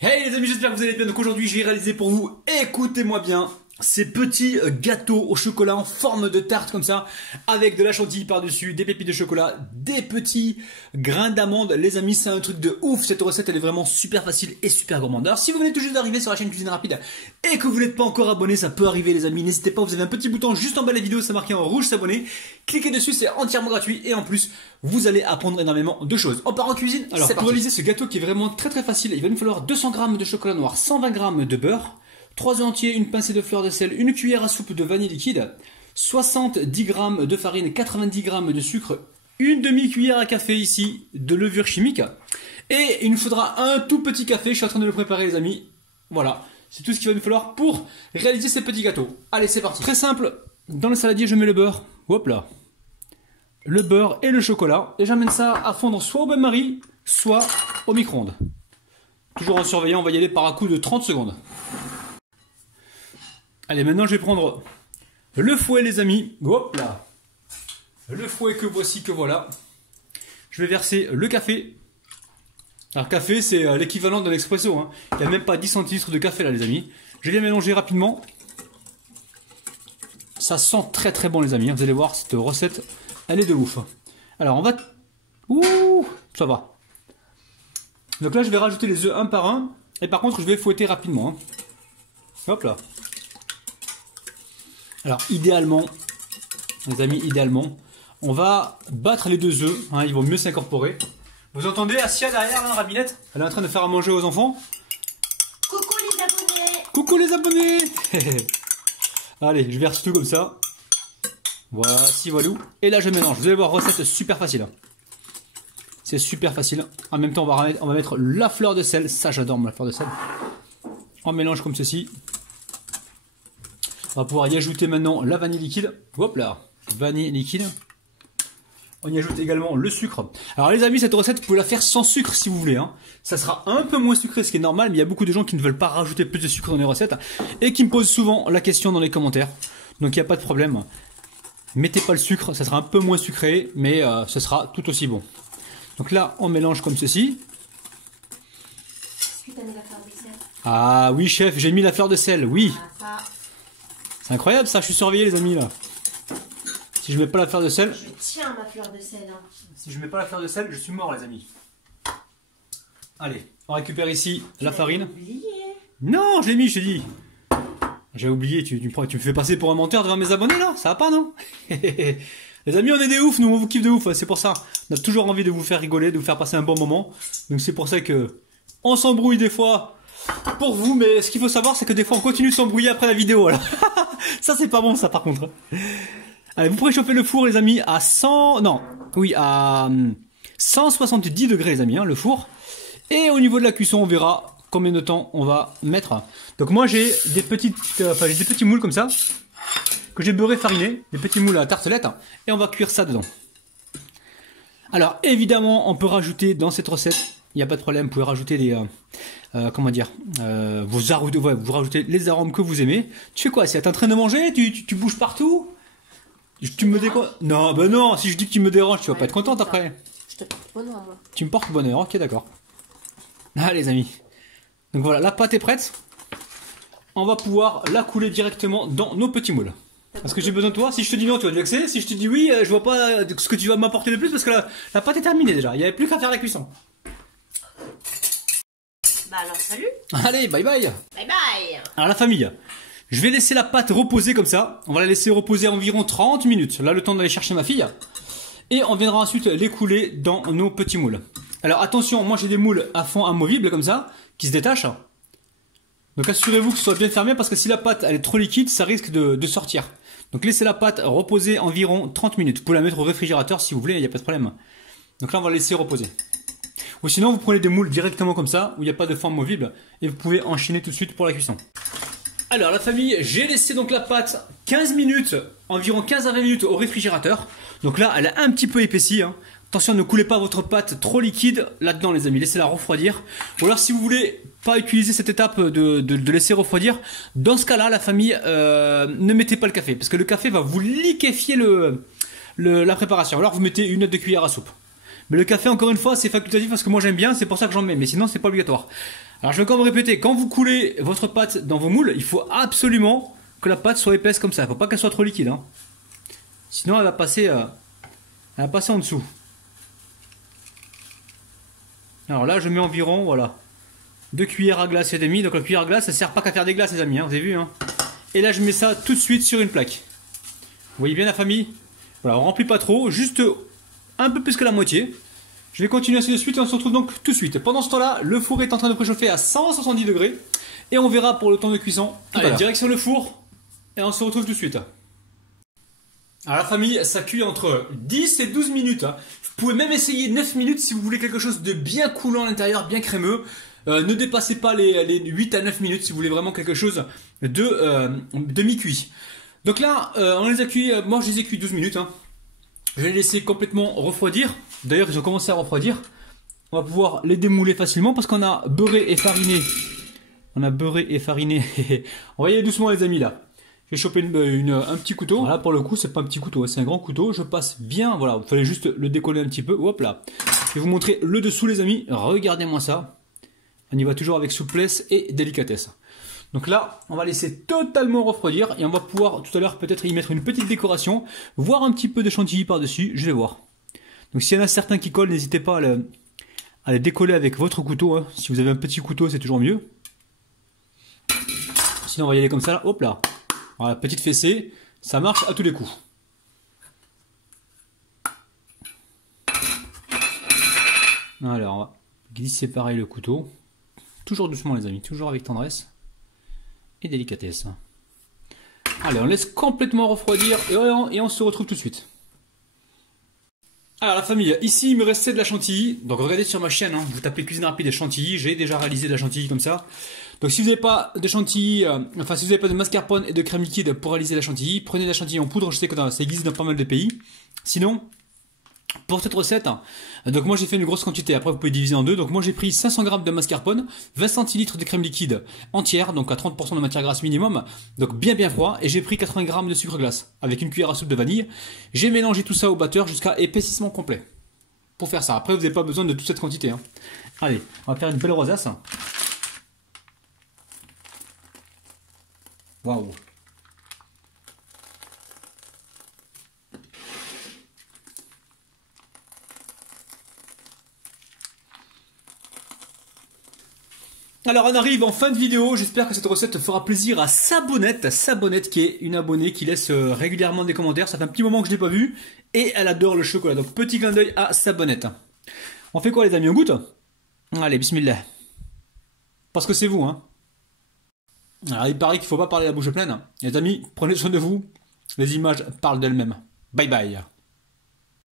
Hey les amis, j'espère que vous allez bien. Donc aujourd'hui j'ai réalisé pour vous, écoutez-moi bien, ces petits gâteaux au chocolat en forme de tarte comme ça, avec de la chantilly par-dessus, des pépites de chocolat, des petits grains d'amande. Les amis, c'est un truc de ouf. Cette recette elle est vraiment super facile et super gourmande. Alors si vous venez tout juste d'arriver sur la chaîne Cuisine Rapide et que vous n'êtes pas encore abonné, ça peut arriver les amis, n'hésitez pas, vous avez un petit bouton juste en bas de la vidéo, c'est marqué en rouge s'abonner. Cliquez dessus, c'est entièrement gratuit et en plus vous allez apprendre énormément de choses. On part en cuisine. Alors pour réaliser ce gâteau qui est vraiment très facile, il va nous falloir 200 g de chocolat noir, 120 g de beurre, 3 œufs entiers, une pincée de fleur de sel, une cuillère à soupe de vanille liquide, 70 g de farine, 90 g de sucre, une demi-cuillère à café ici de levure chimique. Et il nous faudra un tout petit café, je suis en train de le préparer les amis. Voilà, c'est tout ce qu'il va nous falloir pour réaliser ces petits gâteaux. Allez, c'est parti. Très simple, dans le saladier je mets le beurre, hop là. Le beurre et le chocolat. Et j'amène ça à fondre soit au bain-marie, soit au micro-ondes. Toujours en surveillant, on va y aller par un coup de 30 secondes. Allez, maintenant je vais prendre le fouet les amis. Hop là. Le fouet que voici, que voilà. Je vais verser le café. Alors café c'est l'équivalent d'un expresso. Hein. Il n'y a même pas 10 centilitres de café là les amis. Je viens mélanger rapidement. Ça sent très bon les amis. Vous allez voir cette recette, elle est de ouf. Alors on va... Ouh, ça va. Donc là je vais rajouter les œufs un par un. Et par contre je vais fouetter rapidement. Hein. Hop là. Alors idéalement, les amis, idéalement, on va battre les deux œufs, hein, ils vont mieux s'incorporer. Vous entendez Asia derrière, hein, Rabinette? Elle est en train de faire à manger aux enfants. Coucou les abonnés! Coucou les abonnés. Allez, je verse tout comme ça. Voici, voilou. Et là je mélange, vous allez voir, recette super facile. C'est super facile. En même temps, on va mettre la fleur de sel, ça j'adore la fleur de sel. On mélange comme ceci. On va pouvoir y ajouter maintenant la vanille liquide. Hop là, vanille liquide. On y ajoute également le sucre. Alors les amis, cette recette, vous pouvez la faire sans sucre si vous voulez. Hein. Ça sera un peu moins sucré, ce qui est normal, mais il y a beaucoup de gens qui ne veulent pas rajouter plus de sucre dans les recettes et qui me posent souvent la question dans les commentaires. Donc il n'y a pas de problème. Mettez pas le sucre, ça sera un peu moins sucré, mais ce sera tout aussi bon. Donc là, on mélange comme ceci. Est-ce que t'as mis la fleur de sel? Ah oui chef, j'ai mis la fleur de sel, oui. Ah, ça. C'est incroyable ça, je suis surveillé les amis là. Si je mets pas la fleur de sel... Je tiens ma fleur de sel. Hein. Si je mets pas la fleur de sel, je suis mort les amis. Allez, on récupère ici la farine. Oublié. Non, je l'ai mis, je t'ai dit. J'ai oublié, tu me fais passer pour un menteur devant mes abonnés là? Ça va pas non? Les amis, on est des oufs, nous on vous kiffe de ouf, c'est pour ça. On a toujours envie de vous faire rigoler, de vous faire passer un bon moment. Donc c'est pour ça que on s'embrouille des fois pour vous, mais ce qu'il faut savoir c'est que des fois on continue de s'embrouiller après la vidéo. Là. Ça c'est pas bon ça par contre. Allez, vous préchauffez le four les amis à 100... Non, oui, à 170 degrés les amis, hein, le four. Et au niveau de la cuisson, on verra combien de temps on va mettre. Donc moi j'ai des petits moules comme ça, que j'ai beurré fariné, des petits moules à tartelette, et on va cuire ça dedans. Alors évidemment, on peut rajouter dans cette recette, il n'y a pas de problème, vous pouvez rajouter des... comment dire, vous rajoutez les arômes que vous aimez. Tu fais quoi? Si tu es en train de manger, tu bouges partout? Tu me déranges? Non, ben non, si je dis que tu me déranges, tu vas pas être contente après. Je te porte bonheur moi. Tu me portes bonheur, ok d'accord. Ah les amis. Donc voilà, la pâte est prête. On va pouvoir la couler directement dans nos petits moules. Parce que j'ai besoin de toi. Si je te dis non, tu vas te vexer. Si je te dis oui, je vois pas ce que tu vas m'apporter de plus parce que la pâte est terminée déjà. Il n'y avait plus qu'à faire la cuisson. Bah alors salut. Allez, bye bye. Bye bye. Alors la famille, je vais laisser la pâte reposer comme ça. On va la laisser reposer environ 30 minutes. Là, le temps d'aller chercher ma fille. Et on viendra ensuite les couler dans nos petits moules. Alors attention, moi j'ai des moules à fond amovibles comme ça, qui se détachent. Donc assurez-vous que ce soit bien fermé parce que si la pâte elle est trop liquide, ça risque de sortir. Donc laissez la pâte reposer environ 30 minutes. Vous pouvez la mettre au réfrigérateur si vous voulez, il n'y a pas de problème. Donc là on va la laisser reposer. Ou sinon vous prenez des moules directement comme ça, où il n'y a pas de forme movible, et vous pouvez enchaîner tout de suite pour la cuisson. Alors la famille, j'ai laissé donc la pâte 15 minutes, environ 15 à 20 minutes au réfrigérateur. Donc là elle a un petit peu épaissi. Hein. Attention, ne coulez pas votre pâte trop liquide là-dedans les amis, laissez-la refroidir. Ou alors si vous voulez pas utiliser cette étape de laisser refroidir, dans ce cas-là la famille, ne mettez pas le café. Parce que le café va vous liquéfier la préparation. Alors vous mettez une autre de cuillère à soupe. Mais le café, encore une fois, c'est facultatif parce que moi j'aime bien, c'est pour ça que j'en mets, mais sinon c'est pas obligatoire. Alors je vais encore me répéter, quand vous coulez votre pâte dans vos moules, il faut absolument que la pâte soit épaisse comme ça, il faut pas qu'elle soit trop liquide. Hein. Sinon elle va passer en dessous. Alors là je mets environ, voilà, 2 cuillères à glace et demi. Donc la cuillère à glace, ça sert pas qu'à faire des glaces les amis, hein, vous avez vu. Hein. Et là je mets ça tout de suite sur une plaque. Vous voyez bien la famille? Voilà, on remplit pas trop, juste un peu plus que la moitié. Je vais continuer ainsi de suite et on se retrouve donc tout de suite. Pendant ce temps-là, le four est en train de préchauffer à 170 degrés. Et on verra pour le temps de cuisson. Allez, direction le four. Et on se retrouve tout de suite. Alors la famille, ça cuit entre 10 et 12 minutes. Vous pouvez même essayer 9 minutes si vous voulez quelque chose de bien coulant à l'intérieur, bien crémeux. Ne dépassez pas les 8 à 9 minutes si vous voulez vraiment quelque chose de mi-cuit. Donc là, on les a cuits, moi je les ai cuits 12 minutes. Hein. Je vais les laisser complètement refroidir. D'ailleurs, ils ont commencé à refroidir. On va pouvoir les démouler facilement parce qu'on a beurré et fariné. On a beurré et fariné. On va y aller doucement les amis là. Je vais choper un petit couteau. Voilà, pour le coup, c'est pas un petit couteau, c'est un grand couteau. Je passe bien, voilà, il fallait juste le décoller un petit peu. Hop là. Je vais vous montrer le dessous les amis. Regardez-moi ça. On y va toujours avec souplesse et délicatesse. Donc là, on va laisser totalement refroidir et on va pouvoir tout à l'heure peut-être y mettre une petite décoration, voire un petit peu de chantilly par-dessus, je vais voir. Donc s'il y en a certains qui collent, n'hésitez pas à les décoller avec votre couteau. Hein. Si vous avez un petit couteau, c'est toujours mieux. Sinon, on va y aller comme ça, là. Hop là. Voilà, petite fessée, ça marche à tous les coups. Alors, on va glisser pareil le couteau. Toujours doucement les amis, toujours avec tendresse et délicatesse. Allez, on laisse complètement refroidir et on se retrouve tout de suite. Alors la famille, ici il me restait de la chantilly. Donc regardez sur ma chaîne, hein, vous tapez cuisine rapide et chantilly, j'ai déjà réalisé de la chantilly comme ça. Donc si vous n'avez pas de chantilly, enfin si vous n'avez pas de mascarpone et de crème liquide pour réaliser la chantilly, prenez de la chantilly en poudre, je sais que ça existe dans pas mal de pays. Sinon, pour cette recette, donc moi j'ai fait une grosse quantité, après vous pouvez diviser en deux. Donc moi j'ai pris 500 g de mascarpone, 20 centilitres de crème liquide entière, donc à 30% de matière grasse minimum, donc bien froid, et j'ai pris 80 g de sucre glace, avec une cuillère à soupe de vanille. J'ai mélangé tout ça au batteur jusqu'à épaississement complet. Pour faire ça, après vous n'avez pas besoin de toute cette quantité. Hein. Allez, on va faire une belle rosace. Waouh! Alors on arrive en fin de vidéo, j'espère que cette recette fera plaisir à Sabonnette qui est une abonnée qui laisse régulièrement des commentaires, ça fait un petit moment que je ne l'ai pas vue, et elle adore le chocolat, donc petit clin d'œil à Sabonnette. On fait quoi les amis, on goûte? Allez, bismillah. Parce que c'est vous, hein. Alors il paraît qu'il ne faut pas parler la bouche pleine. Les amis, prenez soin de vous, les images parlent d'elles-mêmes. Bye bye.